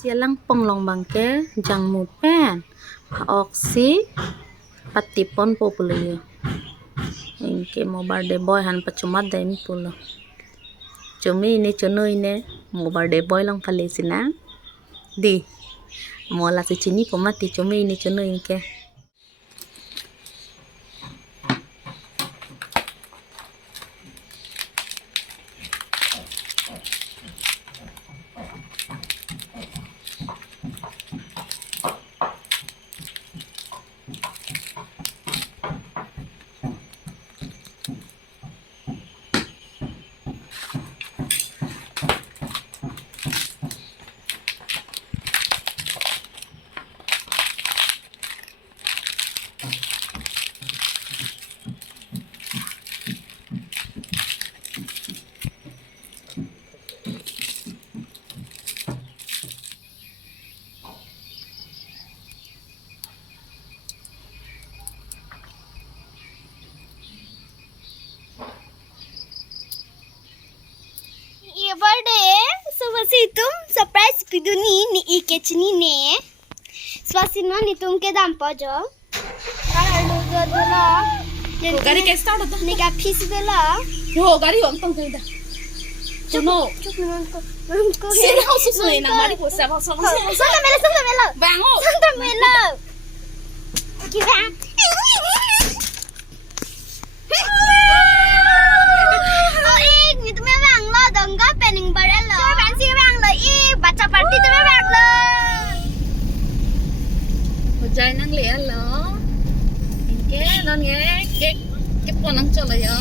Sia langpong long bangke jang mu pen oksi patipon populer inke mo birthday boy han pachumat dain pulo chumi ini chunui ne mo birthday boy long phale sina di mo la chini pomati chumi ini chunui inke birthday so wasi tum surprise piduni ni ikechni ne swasina ni tum ke dam pajo karalu dela gari ke start hota ni ka fis dela ho gari om tong kaida chuno chuk non ko sira ho su su na mari ko sa sa santa mela bango santa mela kiba Jai nang lẽ lo inke non nge ke ponang cholo yo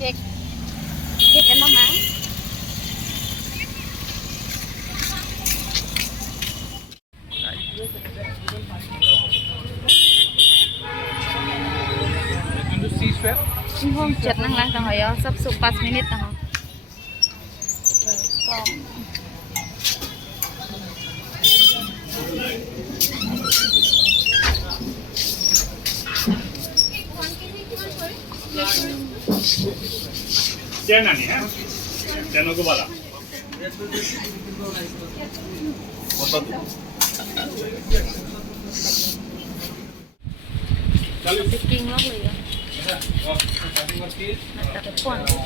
kek enak ma không chật năng lang tao hỏi yo sắp sụp 5 minit tao Jangan nih ya, jangan aku bala. Picking lo ya. Nata pon lo.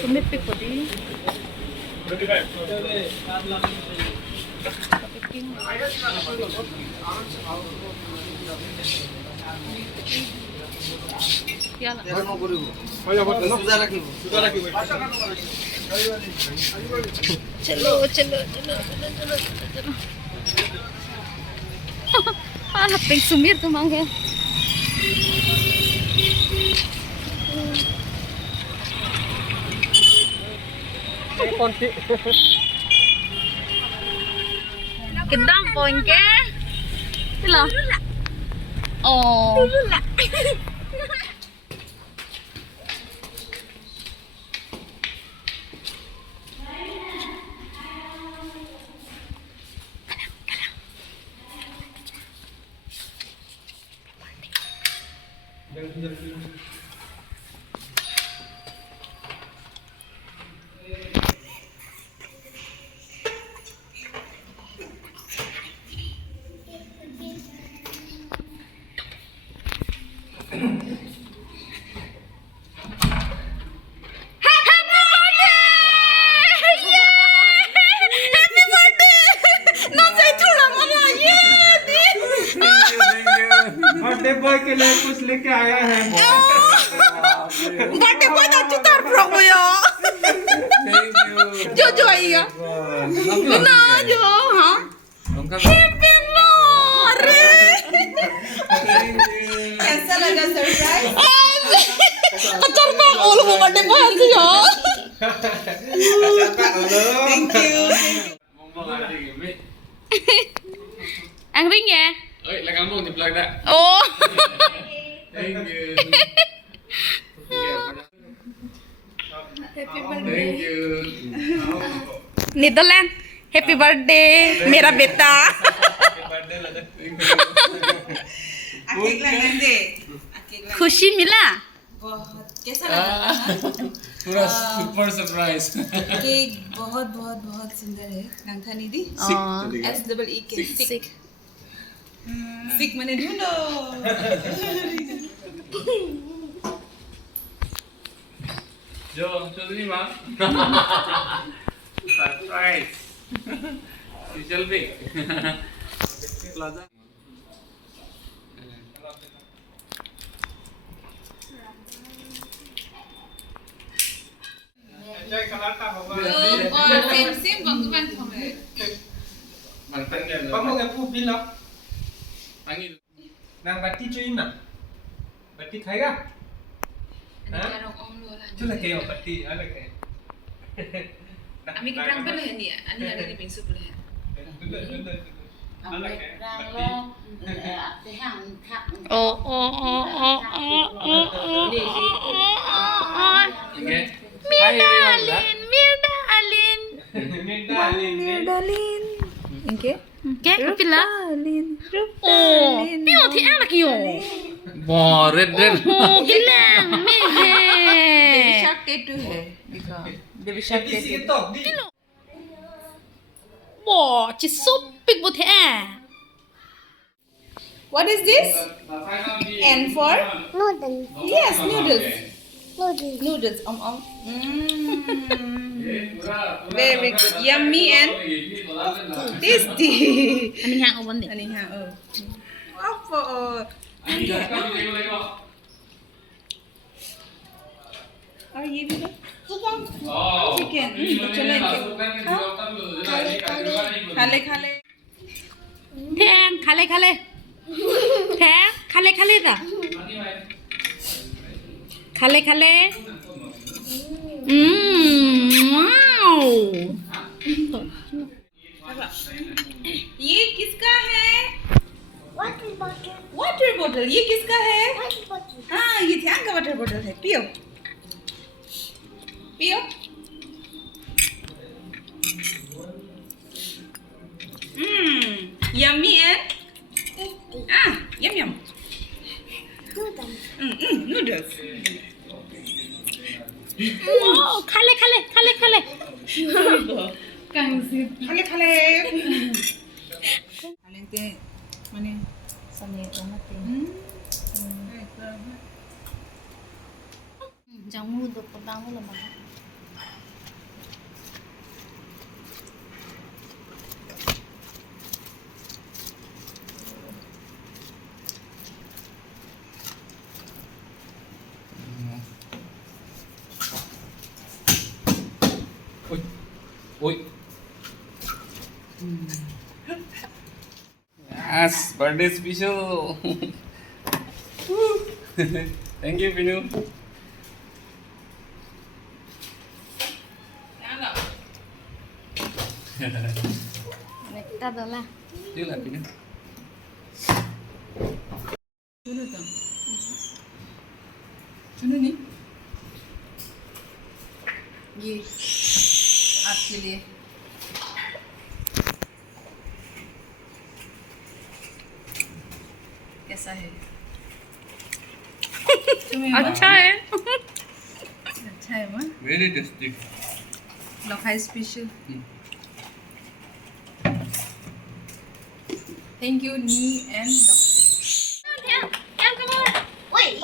Sumipik ko di. Picking. Yala. चलो pink Sumeer तुम आगे कितना point के चलो ओ birthday boy के लिए कुछ लेके आया है बर्थडे बॉय तो अच्छी तरह प्रोग्राम यो जो आइया ना जो हाँ हैप्पी अरे कैसा लगा सरप्राइज अच्छा मैं ओलो बर्थडे बॉय आती हो thank you Angling ya? Oi, lah kamu di belakang dah. Oh. Thank you. Happy birthday Thank you. Netherlands. Happy birthday, मेरा बेटा. Happy birthday lah. केक लगाएंगे खुशी मिला बहुत कैसा लगा पूरा सुपर सरप्राइज केक बहुत बहुत बहुत सुंदर है नांथा निधि SEE के सिक सिक मैंने ढूंढो जो चौधरी माँ सरप्राइज चल भी प्लाजा सेम सेम बंग बंग हमें Kamu yang pu bilang angin nang bati cuy na bati खाएगा itu lah kayak bati ada kayak Ami kita orang boleh ni ani ada di pinsu boleh ada kayak bati ô ô ô ô ô ô okay Mirdalin Mirdalin Mirdalin Oke Oke, pila. Oh, pion thì ăn là kiểu. wow red Oh, gilang, mehe. Baby shark tattoo है देखो Baby shark tattoo Wow, chỉ súp big bột thế à. What is this? N for? Noodles. Yes, noodles. Noodles. Noodles. Very good. Yummy and tasty. Anh hàng ở bên này. Ani ha. Apa? और ये भी chicken चलो खा ले Thang, khale khale. Thang, khale khale ra. Khale khale. Wow. ये किसका है Water bottle. Water बोतल ये किसका है Water bottle. हाँ ये ध्यान का वाटर बोतल है पियो पियो yummy and yum yum Noodles. noodles Wow, khale khale khale khale. खाले खाले खाले ते माने Sani umat Jangan mudah pertama lemah. Ui. Yes, birthday special. Thank you, Pinu. Nektar adalah. Dia lah Pinu. चुनो तो चुनो नहीं ये आपके लिए कैसा है अच्छा है. अच्छा है माँ Very tasty. लखाई special thank you knee and Wait.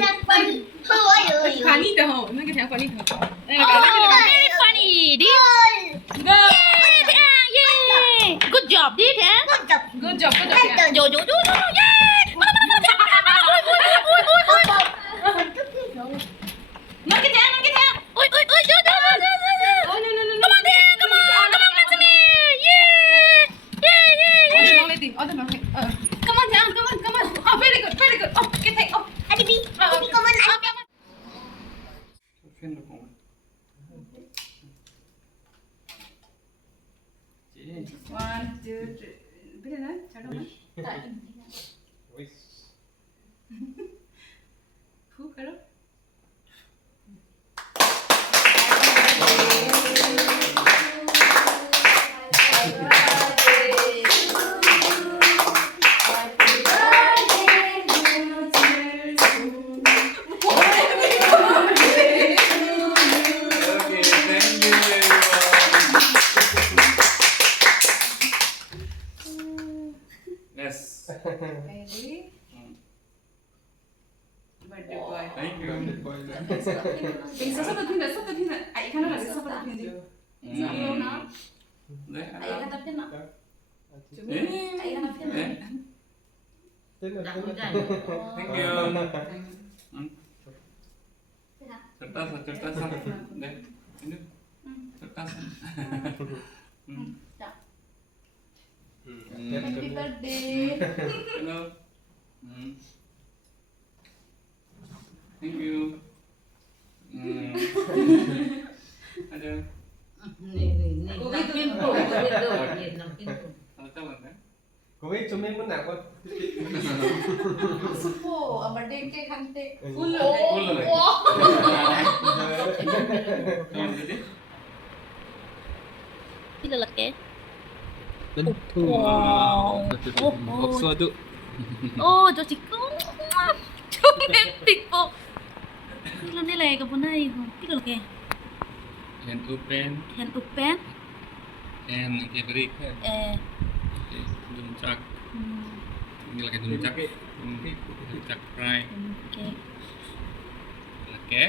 That's funny. पानी दो ना क्या पानी दो Very funny. This. Yay, Thang, yay. Good job, this Thang. Good job good job Yo yo yo yo yo. Yay. ना क्या Oi oi oi yo yo yo yo. Come on Thang, come on Maxime. Yay. Yay yay yay. come on down oh very good oh okay take oh Adibi, come on. One, two, three. Bila na? Chalo na? Foo karo. Yes. Ready? Birthday boy. Thank you. Sắp tới thiên này. Ai khăn là sắp tới thiên gì? Đấy. Ai kan tapi nak. Eh. Ai kan tapi nak. Eh. Thank you. Cerdas. Deh. Ini. Cerdas. Happy birthday. Hello. Thank you. Ada. Tahu kan? Cô biết chúng mình muốn nào con? Supo, birthday cake hante. Full rồi. Jadi. Ini lelaki. Tentu. Bakso tu. Oh, cho chị con. Cho nên big po. Ini ni lagi kapun nai. Ini lelaki. Hand open Hand open. and break. Dumcak. Ini lagi dumcak. Dumcak fry. Okay. Oke,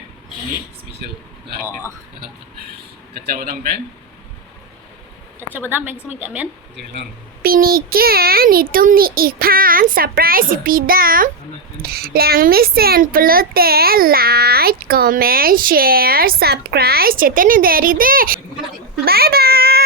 ini special. Oh. Kacau badam kan? Kacau badam yang semua tak men. Jalan. ปีนี้แกนี่ตุ้มนี่อีกพานเซอร์ไพรส์สิปีดาแหลงไม่เซนเปลือแต่ไลค์คอมเมนต์แชร์ subscribe เจตนี่เดรีเด้บายบาย